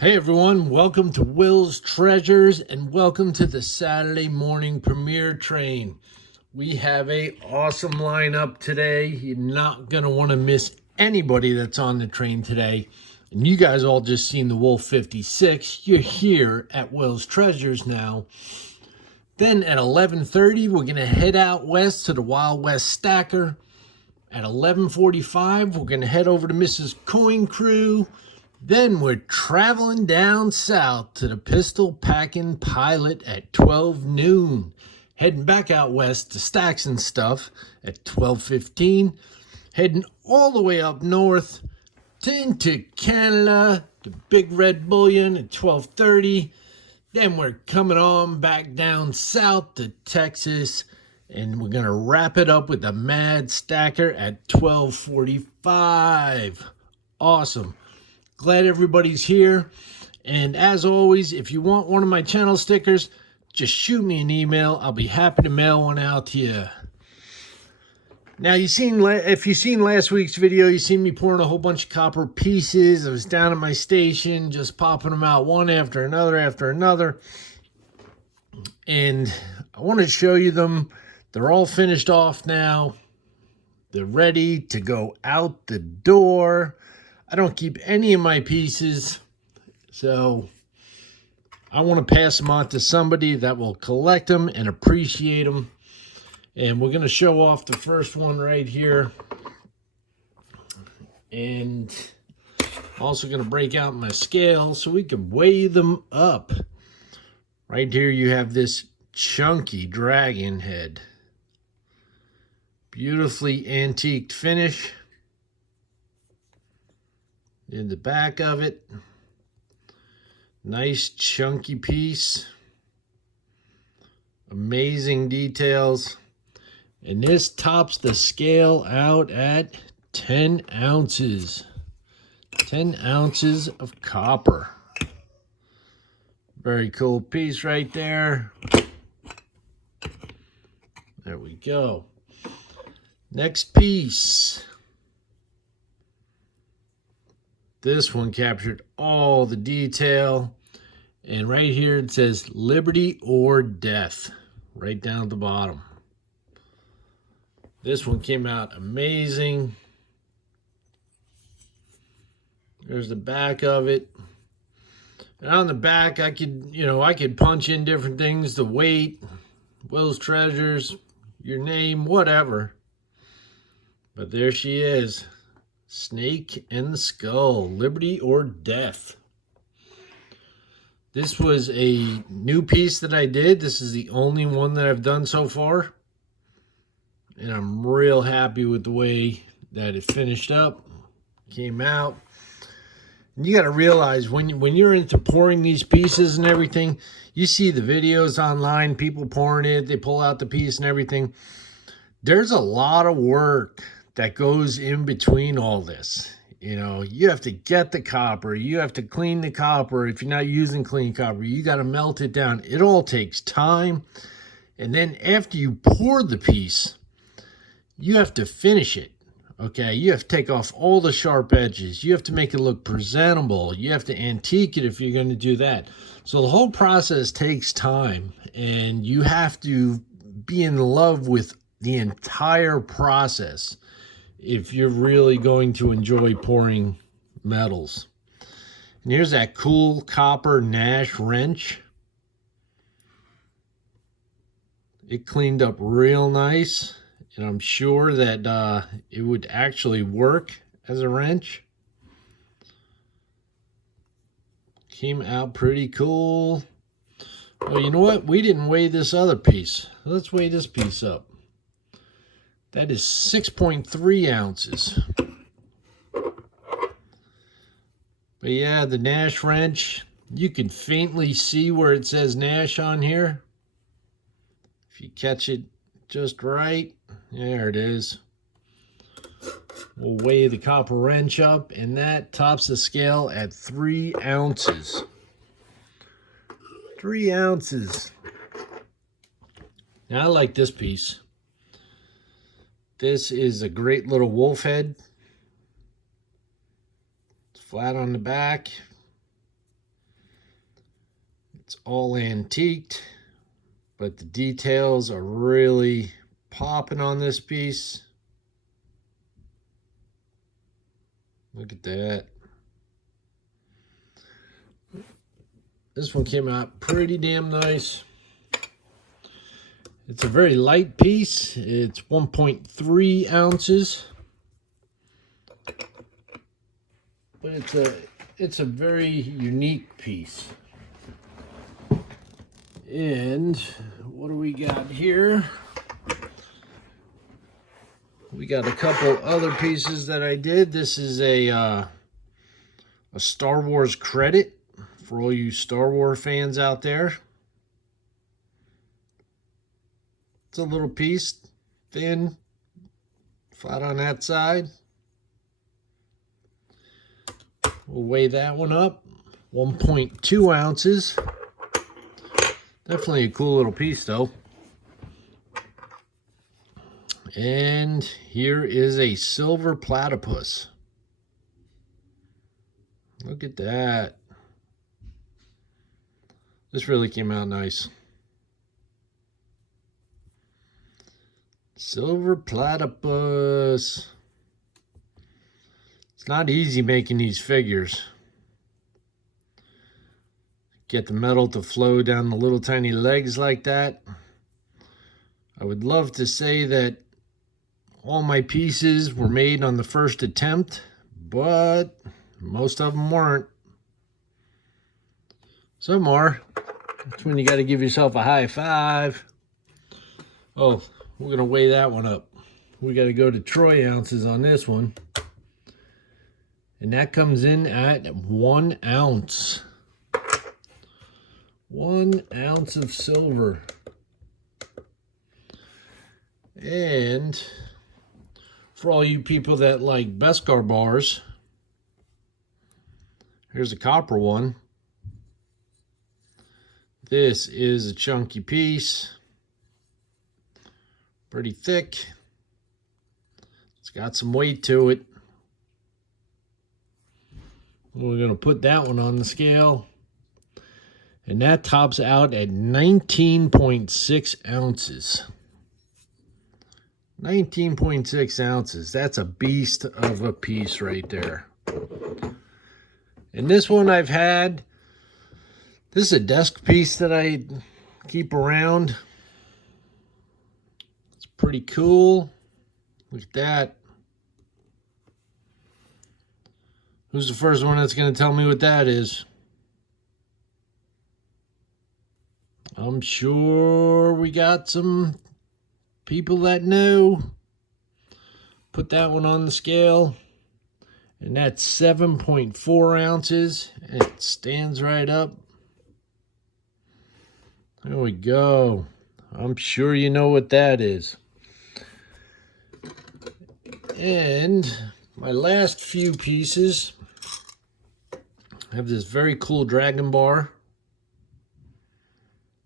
Hey everyone, welcome to Will's Treasures and welcome to the Saturday morning premiere train. We have a awesome lineup today. You're not going to want to miss anybody that's on the train today. And you guys all just seen the Wolf 56. You're here at Will's Treasures now. Then at 11:30, we're going to head out west to the Wild West Stacker. At 11:45, we're going to head over to Mrs. Coin Crew. Then we're traveling down south to the Pistol Packing Pilot at 12 noon. Heading back out west to Stacks and Stuff at 12:15. Heading all the way up north into Canada to Big Red Bullion at 12:30. Then we're coming on back down south to Texas. And we're going to wrap it up with the Mad Stacker at 12:45. Awesome. Glad everybody's here. And as always, if you want one of my channel stickers, just shoot me an email. I'll be happy to mail one out to you. Now, if you've seen last week's video, you seen me pouring a whole bunch of copper pieces. I was down at my station, just popping them out one after another. And I want to show you them. They're all finished off now. They're ready to go out the door. I don't keep any of my pieces, so I want to pass them on to somebody that will collect them and appreciate them. And we're going to show off the first one right here. And also going to break out my scale so we can weigh them up. Right here you have this chunky dragon head. Beautifully antiqued finish. In the back of it, nice chunky piece, amazing details, and this tops the scale out at 10 ounces. 10 ounces of copper. Very cool piece right there. There we go. Next piece. This one captured all the detail. And right here it says Liberty or Death. Right down at the bottom. This one came out amazing. There's the back of it. And on the back I could punch in different things. The weight, Will's Treasures, your name, whatever. But there she is. Snake and the Skull, Liberty or Death. This was a new piece that I did. This is the only one that I've done so far. And I'm real happy with the way that it finished up, came out. And you got to realize when you're into pouring these pieces and everything, you see the videos online, people pouring it, they pull out the piece and everything. There's a lot of work that goes in between all this. You know, you have to get the copper, you have to clean the copper. If you're not using clean copper, you got to melt it down. It all takes time. And then after you pour the piece, you have to finish it. Okay, you have to take off all the sharp edges. You have to make it look presentable. You have to antique it if you're going to do that. So the whole process takes time, and you have to be in love with the entire process if you're really going to enjoy pouring metals. And here's that cool copper Nash wrench. It cleaned up real nice, and I'm sure that it would actually work as a wrench. Came out pretty cool. Well, you know what? We didn't weigh this other piece. Let's weigh this piece up. That is 6.3 ounces. But yeah, the Nash wrench, you can faintly see where it says Nash on here. If you catch it just right, there it is. We'll weigh the copper wrench up, and that tops the scale at 3 ounces. 3 ounces. Now I like this piece. This is a great little wolf head. It's flat on the back. It's all antiqued, but the details are really popping on this piece. Look at that. This one came out pretty damn nice. It's a very light piece. It's 1.3 ounces. But it's a very unique piece. And what do we got here? We got a couple other pieces that I did. This is a Star Wars credit for all you Star Wars fans out there. It's a little piece, thin, flat on that side. We'll weigh that one up, 1.2 ounces. Definitely a cool little piece though. And here is a silver platypus. Look at that. This really came out nice. Silver platypus. It's not easy making these figures. Get the metal to flow down the little tiny legs like that. I would love to say that all my pieces were made on the first attempt, but most of them weren't. Some are. That's when you got to give yourself a high five. Oh, we're going to weigh that one up. We got to go to troy ounces on this one. And that comes in at 1 ounce. 1 ounce of silver. And for all you people that like best Carbars, here's a copper one. This is a chunky piece. Pretty thick. It's got some weight to it. We're going to put that one on the scale. And that tops out at 19.6 ounces. 19.6 ounces. That's a beast of a piece right there. And this one I've had. This is a desk piece that I keep around. It's pretty cool. Look at that. Who's the first one that's going to tell me what that is? I'm sure we got some people that know. Put that one on the scale. And that's 7.4 ounces. And it stands right up. There we go. I'm sure you know what that is. And my last few pieces, I have this very cool dragon bar.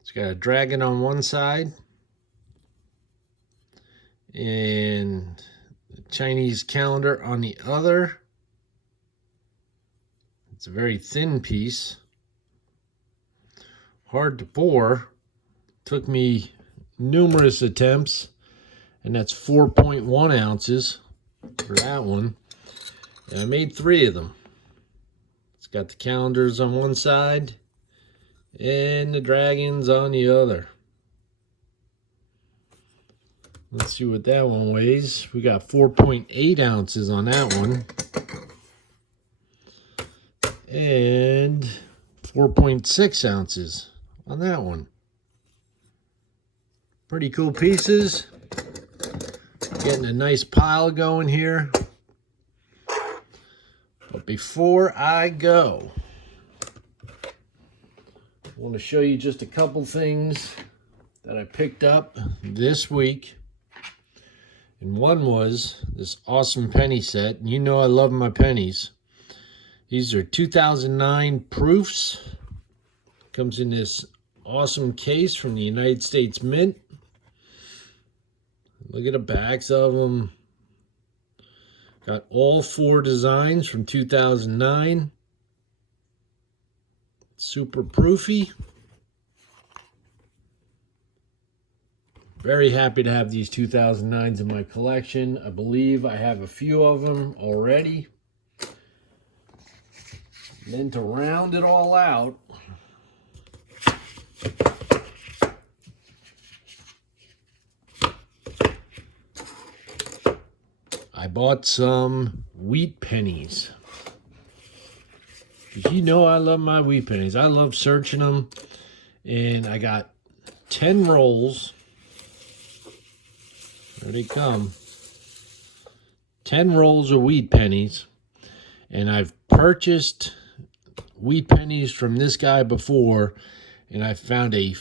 It's got a dragon on one side and the Chinese calendar on the other. It's a very thin piece. Hard to pour. Took me numerous attempts, and that's 4.1 ounces for that one. And I made 3 of them. It's got the calendars on one side and the dragons on the other. Let's see what that one weighs. We got 4.8 ounces on that one. And 4.6 ounces on that one. Pretty cool pieces. Getting a nice pile going here. But before I go, I want to show you just a couple things that I picked up this week. And one was this awesome penny set. And you know I love my pennies. These are 2009 proofs. Comes in this awesome case from the United States Mint. Look at the backs of them. Got all 4 designs from 2009. Super proofy. very happy to have these 2009s in my collection. I believe I have a few of them already. And then to round it all out, I bought some Wheat Pennies. You know I love my Wheat Pennies. I love searching them. And I got 10 rolls. There they come. 10 rolls of Wheat Pennies. And I've purchased Wheat Pennies from this guy before. And I found a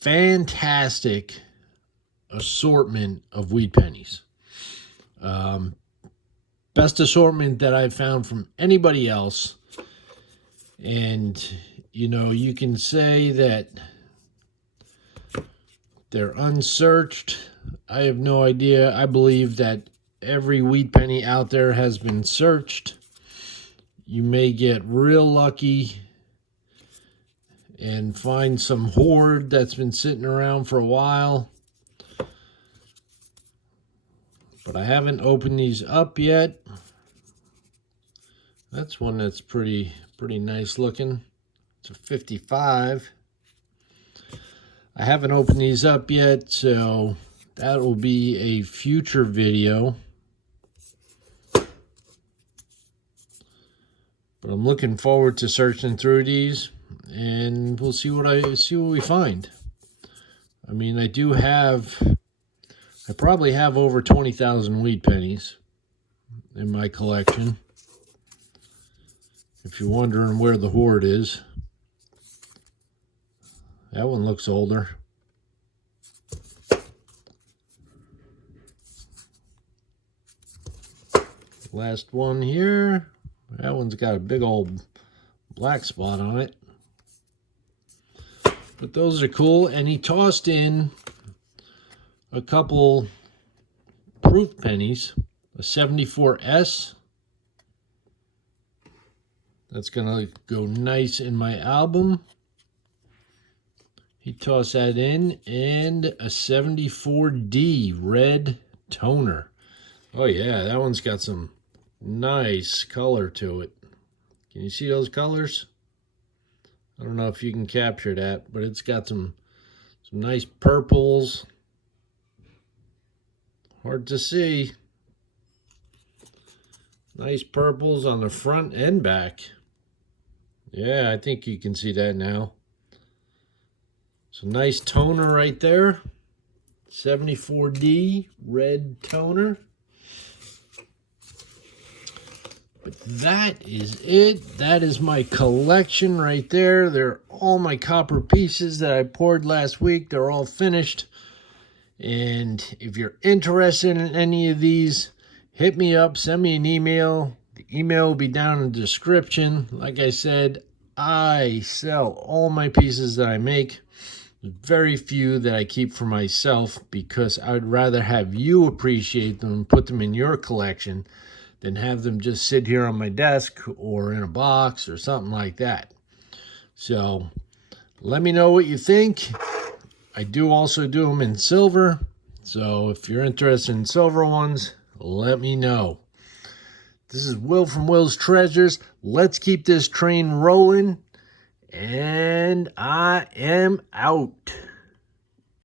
fantastic assortment of Wheat Pennies. Best assortment that I've found from anybody else. And, you know, you can say that they're unsearched. I have no idea. I believe that every Wheat Penny out there has been searched. You may get real lucky and find some hoard that's been sitting around for a while. But I haven't opened these up yet. That's one that's pretty nice looking. It's a 55. I haven't opened these up yet, so that will be a future video. But I'm looking forward to searching through these, and we'll see what we find. I mean, I probably have over 20,000 Wheat Pennies in my collection. If you're wondering where the hoard is, that one looks older. Last one here, that one's got a big old black spot on it. But those are cool, and he tossed in a couple proof pennies, a 74S. That's gonna go nice in my album. He tossed that in, and a 74D red toner. Oh yeah, that one's got some nice color to it. Can you see those colors? I don't know if you can capture that, but it's got some nice purples. Hard to see. Nice purples on the front and back. Yeah, I think you can see that now. So nice toner right there. 74D red toner. But that is it. That is my collection right there. They're all my copper pieces that I poured last week. They're all finished. And if you're interested in any of these, hit me up, send me an email. The email will be down in the description. Like I said, I sell all my pieces that I make. There's very few that I keep for myself because I would rather have you appreciate them and put them in your collection than have them just sit here on my desk or in a box or something like that. So let me know what you think. I do also do them in silver. So if you're interested in silver ones, let me know. This is Will from Will's Treasures. Let's keep this train rolling. And I am out.